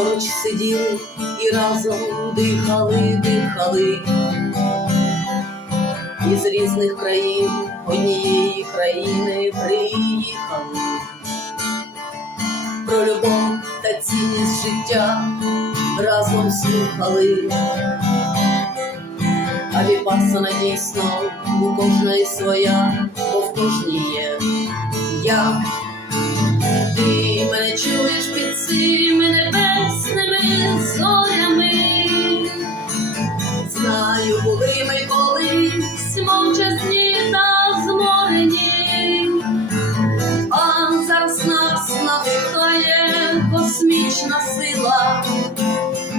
поруч сиділи і разом дихали, дихали. Із різних країн однієї країни приїхали. Про любов та цінність життя разом слухали. А віпасана дійсно у кожної своя, бо в кожній є я. Ти мене чуєш під цими колись мовчазні та зморені, а зараз нас надихає космічна сила,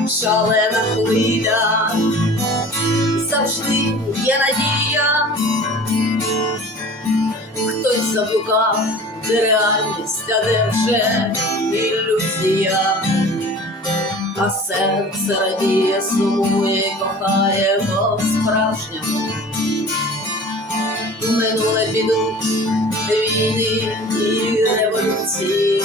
шалена хвиля, завжди є надія. Хтось заблукав, де реальність, а де вже ілюзія а серце радіє, сумує, кохає по-справжньому. У підуть війни і революції,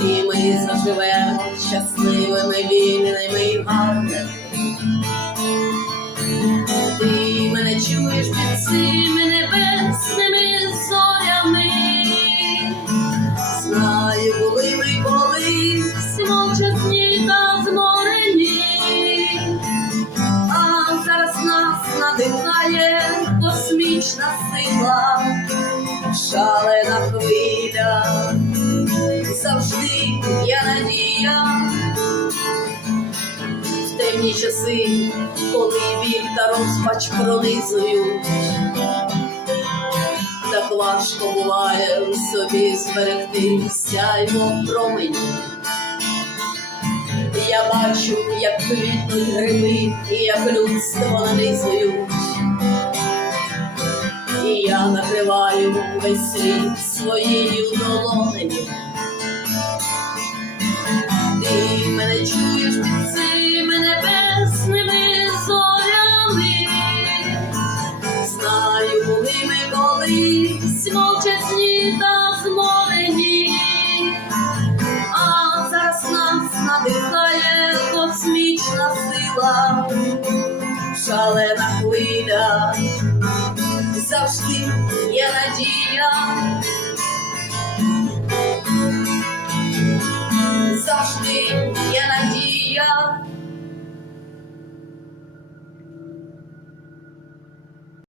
і ми заживемо щасливими, вільними гарними. Ти мене чуєш під цими небесними космічна сила, шалена хвиля, завжди є надія. В темні часи, коли біль та розпач пронизують, так важко буває в собі зберегти сяйво промені. Я бачу, як квітнуть гриби, і як людство нанизують. Накриваю весь світ своєю долонею. Ти мене чуєш під цими небесними зорями. Знаю, були ми колись мовчазні та зморені, а зараз нас надихає космічна сила, шалена хвиля. Завжди є надія.